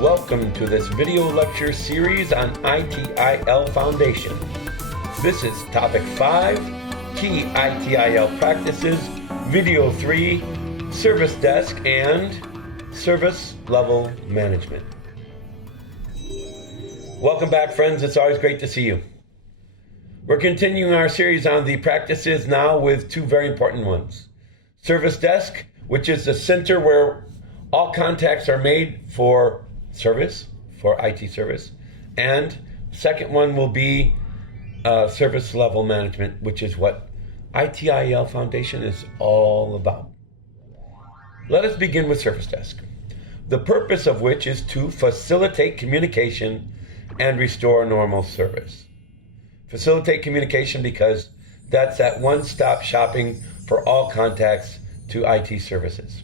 Welcome to this video lecture series on ITIL Foundation. This is Topic 5, Key ITIL Practices, Video 3, Service Desk, and Service Level Management. Welcome back, friends. It's always great to see you. We're continuing our series on the practices now with two very important ones. Service Desk, which is the center where all contacts are made for service, for IT service. And second one will be Service Level Management, which is what ITIL Foundation is all about. Let us begin with Service Desk, the purpose of which is to facilitate communication and restore normal service. Facilitate communication because that's that one-stop shopping for all contacts to IT services.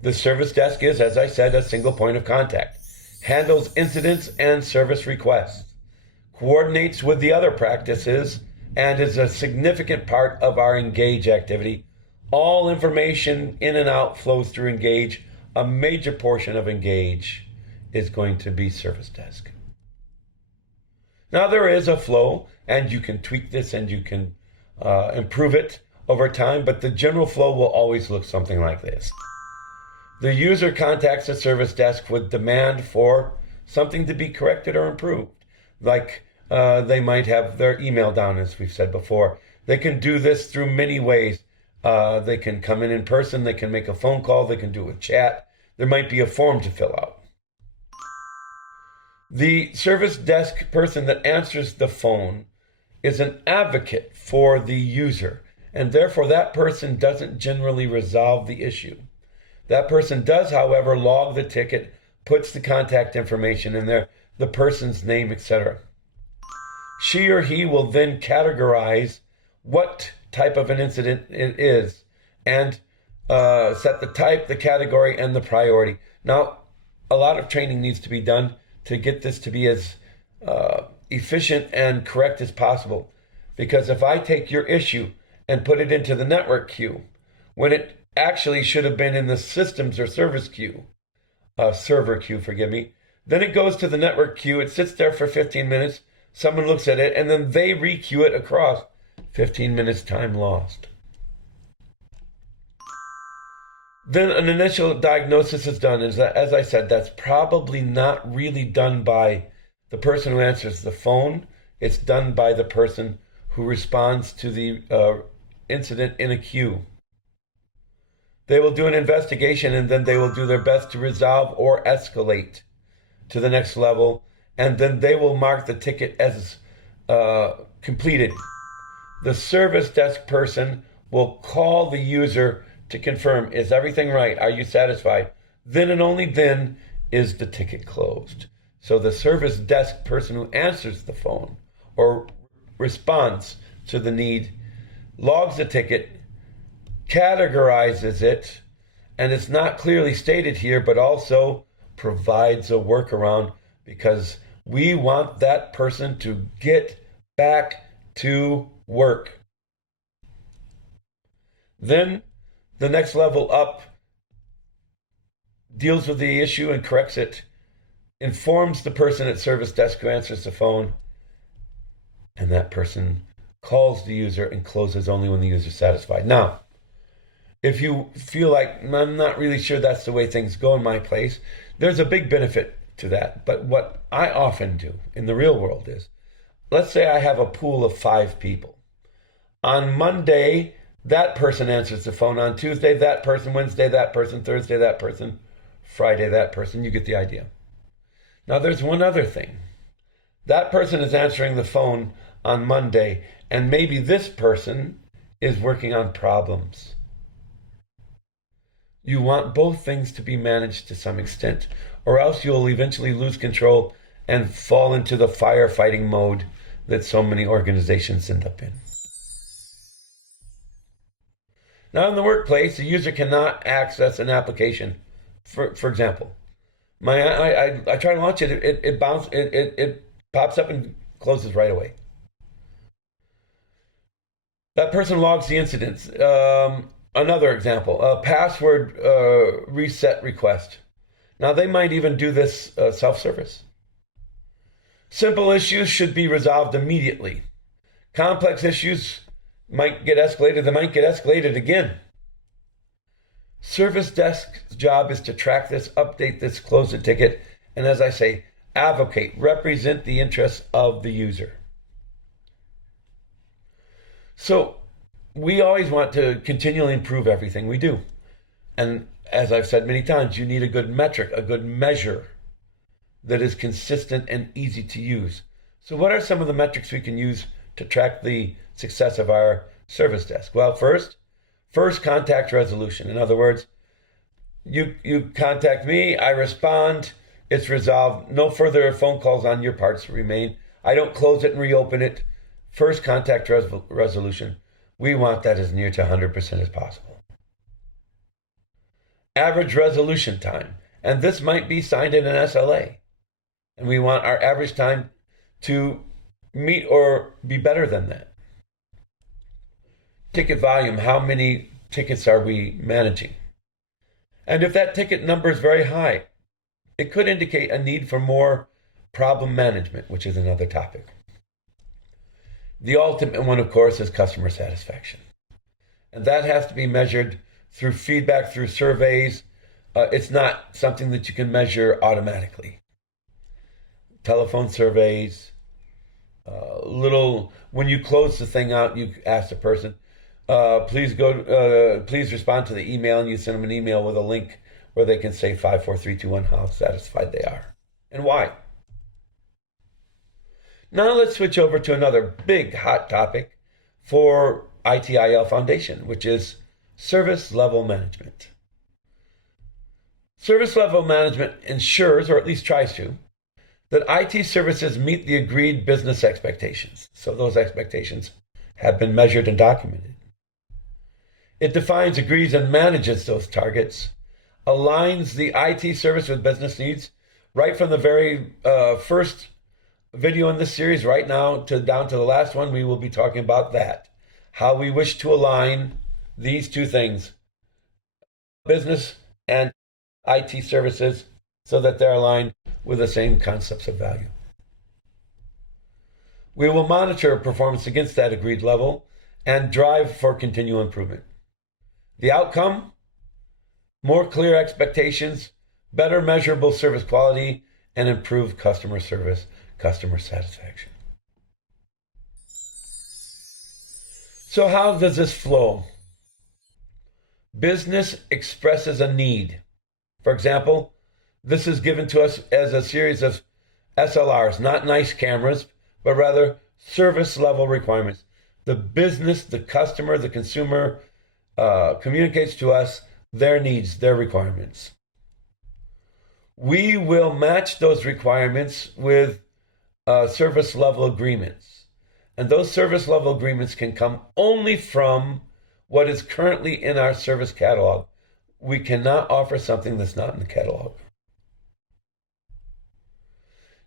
The Service Desk is, as I said, a single point of contact, handles incidents and service requests, coordinates with the other practices, and is a significant part of our Engage activity. All information in and out flows through Engage. A major portion of Engage is going to be Service Desk. Now there is a flow, and you can tweak this and you can improve it over time, but the general flow will always look something like this. The user contacts the Service Desk with demand for something to be corrected or improved. Like they might have their email down, as we've said before. They can do this through many ways. They can come in person, they can make a phone call, they can do it with chat. There might be a form to fill out. The Service Desk person that answers the phone is an advocate for the user, and therefore that person doesn't generally resolve the issue. That person does, however, log the ticket, puts the contact information in there, the person's name, etc. She or he will then categorize what type of an incident it is and set the type, the category, and the priority. Now, a lot of training needs to be done to get this to be as efficient and correct as possible. Because if I take your issue and put it into the network queue, when it actually should have been in the systems or service queue, server queue, forgive me. Then it goes to the network queue. It sits there for 15 minutes. Someone looks at it, and then they re-queue it across. 15 minutes time lost. Then an initial diagnosis is done. As I said, that's probably not really done by the person who answers the phone. It's done by the person who responds to the incident in a queue. They will do an investigation, and then they will do their best to resolve or escalate to the next level, and then they will mark the ticket as completed. The Service Desk person will call the user to confirm, is everything right? Are you satisfied? Then and only then is the ticket closed. So the Service Desk person who answers the phone or responds to the need logs the ticket, categorizes it, and it's not clearly stated here, but also provides a workaround because we want that person to get back to work. Then the next level up deals with the issue and corrects it, informs the person at Service Desk who answers the phone, and that person calls the user and closes only when the user is satisfied. Now, if you feel like, I'm not really sure that's the way things go in my place, there's a big benefit to that. But what I often do in the real world is, let's say I have a pool of 5 people. On Monday, that person answers the phone. On Tuesday, that person. Wednesday, that person. Thursday, that person. Friday, that person. You get the idea. Now, there's one other thing. That person is answering the phone on Monday, and maybe this person is working on problems. You want both things to be managed to some extent, or else you'll eventually lose control and fall into the firefighting mode that so many organizations end up in. Now in the workplace, the user cannot access an application. For example, I try to launch it, it pops up and closes right away. That person logs the incidents. Another example, a password reset request. Now, they might even do this self-service. Simple issues should be resolved immediately. Complex issues might get escalated. They might get escalated again. Service desk's job is to track this, update this, close the ticket, and as I say, advocate, represent the interests of the user. So we always want to continually improve everything we do. And as I've said many times, you need a good metric, a good measure that is consistent and easy to use. So what are some of the metrics we can use to track the success of our service desk? Well, first contact resolution. In other words, you contact me, I respond, it's resolved. No further phone calls on your parts remain. I don't close it and reopen it. First contact resolution. We want that as near to 100% as possible. Average resolution time. And this might be signed in an SLA. And we want our average time to meet or be better than that. Ticket volume. How many tickets are we managing? And if that ticket number is very high, it could indicate a need for more problem management, which is another topic. The ultimate one, of course, is customer satisfaction. And that has to be measured through feedback, through surveys. It's not something that you can measure automatically. Telephone surveys, when you close the thing out, you ask the person, please respond to the email, and you send them an email with a link where they can say 5, 4, 3, 2, 1, how satisfied they are and why. Now let's switch over to another big hot topic for ITIL Foundation, which is service level management. Service level management ensures, or at least tries to, that IT services meet the agreed business expectations. So those expectations have been measured and documented. It defines, agrees, and manages those targets, aligns the IT service with business needs, right from the very first video in this series right now down to the last one. We will be talking about that, how we wish to align these two things, business and IT services, so that they're aligned with the same concepts of value. We will monitor performance against that agreed level and drive for continual improvement. The outcome, more clear expectations, better measurable service quality, and improved customer service, customer satisfaction. So how does this flow? Business expresses a need. For example, this is given to us as a series of SLRs, not nice cameras, but rather service level requirements. The business, the customer, the consumer communicates to us their needs, their requirements. We will match those requirements with service level agreements. And those service level agreements can come only from what is currently in our service catalog. We cannot offer something that's not in the catalog.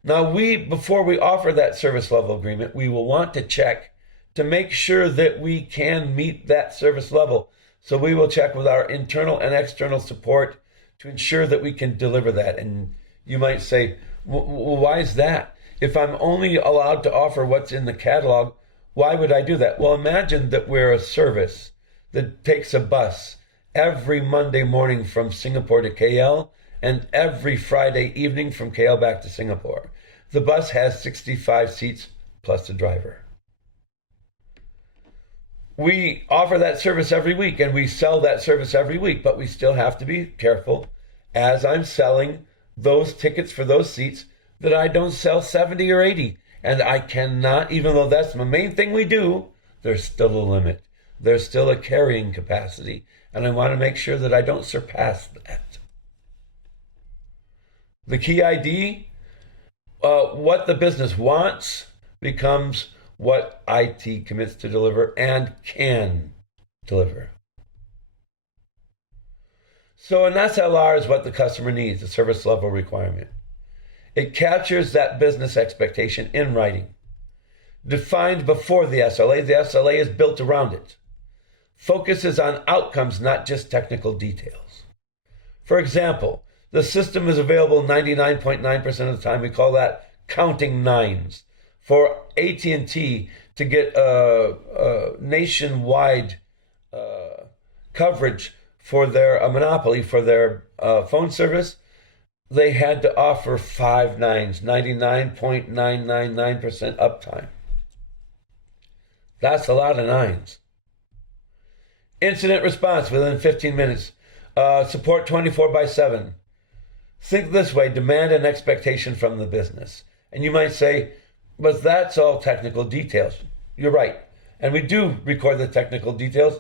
Now, before we offer that service level agreement, we will want to check to make sure that we can meet that service level. So we will check with our internal and external support to ensure that we can deliver that. And you might say, well, why is that? If I'm only allowed to offer what's in the catalog, why would I do that? Well, imagine that we're a service that takes a bus every Monday morning from Singapore to KL and every Friday evening from KL back to Singapore. The bus has 65 seats plus the driver. We offer that service every week and we sell that service every week, but we still have to be careful as I'm selling those tickets for those seats that I don't sell 70 or 80. And I cannot, even though that's the main thing we do, there's still a limit. There's still a carrying capacity. And I want to make sure that I don't surpass that. The key ID, what the business wants becomes what IT commits to deliver and can deliver. So an SLR is what the customer needs, a service level requirement. It captures that business expectation in writing. Defined before the SLA is built around it. Focuses on outcomes, not just technical details. For example, The system is available 99.9% of the time. We call that counting nines. For AT&T to get a nationwide coverage for a monopoly for their phone service, they had to offer 5 nines, 99.999% uptime. That's a lot of nines. Incident response within 15 minutes. Support 24/7. Think this way, demand and expectation from the business. And you might say, but that's all technical details. You're right. And we do record the technical details,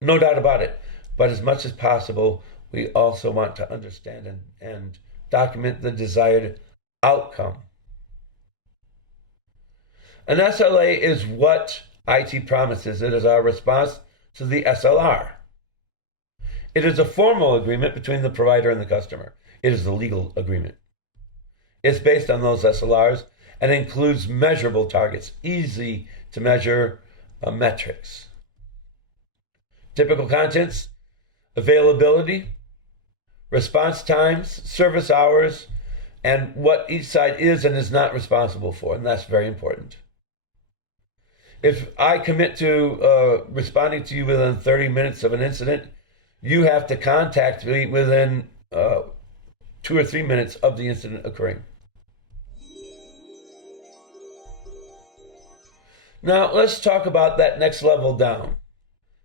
no doubt about it. But as much as possible, we also want to understand and document the desired outcome. An SLA is what IT promises. It is our response to the SLR. It is a formal agreement between the provider and the customer. It is a legal agreement. It's based on those SLRs and includes measurable targets, easy to measure metrics. Typical contents: availability, response times, service hours, and what each side is and is not responsible for, and that's very important. If I commit to responding to you within 30 minutes of an incident, you have to contact me within 2 or 3 minutes of the incident occurring. Now, let's talk about that next level down.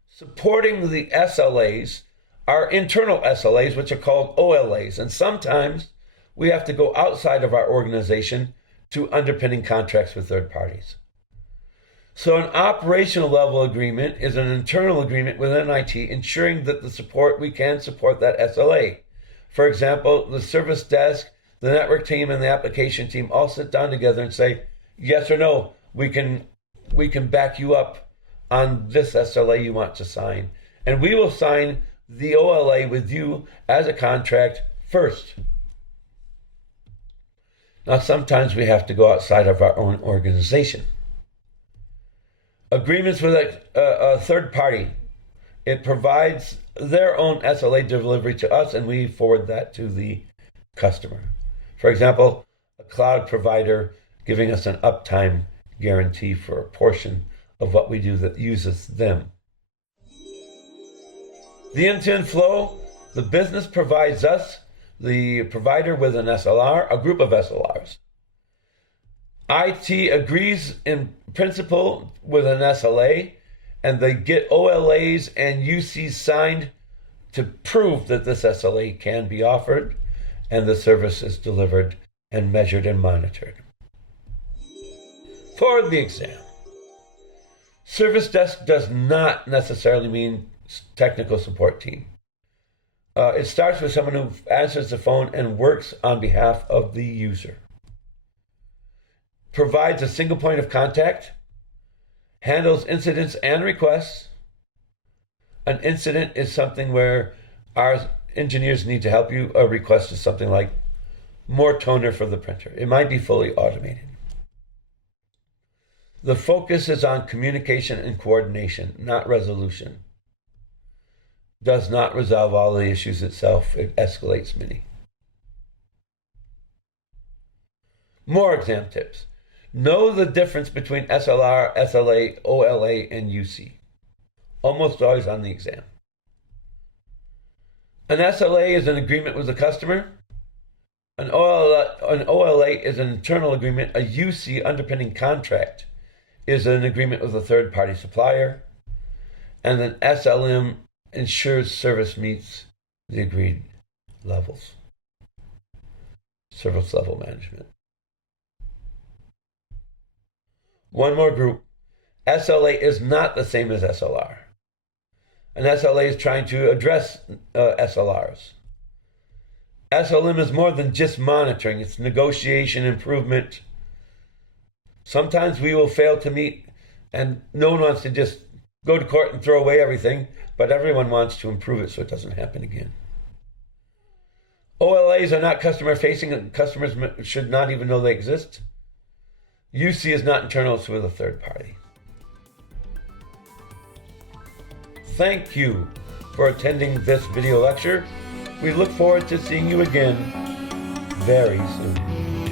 Supporting the SLAs are internal SLAs, which are called OLAs, and sometimes we have to go outside of our organization to underpinning contracts with third parties. So an operational level agreement is an internal agreement within IT ensuring that we can support that SLA. For example, the service desk, the network team, and the application team all sit down together and say, yes or no, we can back you up on this SLA you want to sign. And we will sign the OLA with you as a contract first. Now, sometimes we have to go outside of our own organization. Agreements with a third party. It provides their own SLA delivery to us, and we forward that to the customer. For example, a cloud provider giving us an uptime guarantee for a portion of what we do that uses them. The end-to-end flow: the business provides us, the provider, with an SLR, a group of SLRs. IT agrees in principle with an SLA, and they get OLAs and UCs signed to prove that this SLA can be offered and the service is delivered and measured and monitored. For the exam, service desk does not necessarily mean technical support team. It starts with someone who answers the phone and works on behalf of the user. Provides a single point of contact, handles incidents and requests. An incident is something where our engineers need to help you. A request is something like more toner for the printer. It might be fully automated. The focus is on communication and coordination, not resolution. Does not resolve all the issues itself. It escalates many. More exam tips. Know the difference between SLR, SLA, OLA, and UC. Almost always on the exam. An SLA is an agreement with the customer. An OLA is an internal agreement. A UC, underpinning contract, is an agreement with a third-party supplier. And an SLM ensures service meets the agreed levels. Service level management. One more group. SLA is not the same as SLR. An SLA is trying to address SLRs. SLM is more than just monitoring. It's negotiation, improvement. Sometimes we will fail to meet, and no one wants to just go to court and throw away everything, but everyone wants to improve it so it doesn't happen again. OLAs are not customer-facing, and customers should not even know they exist. UC is not internal, it's with a third party. Thank you for attending this video lecture. We look forward to seeing you again very soon.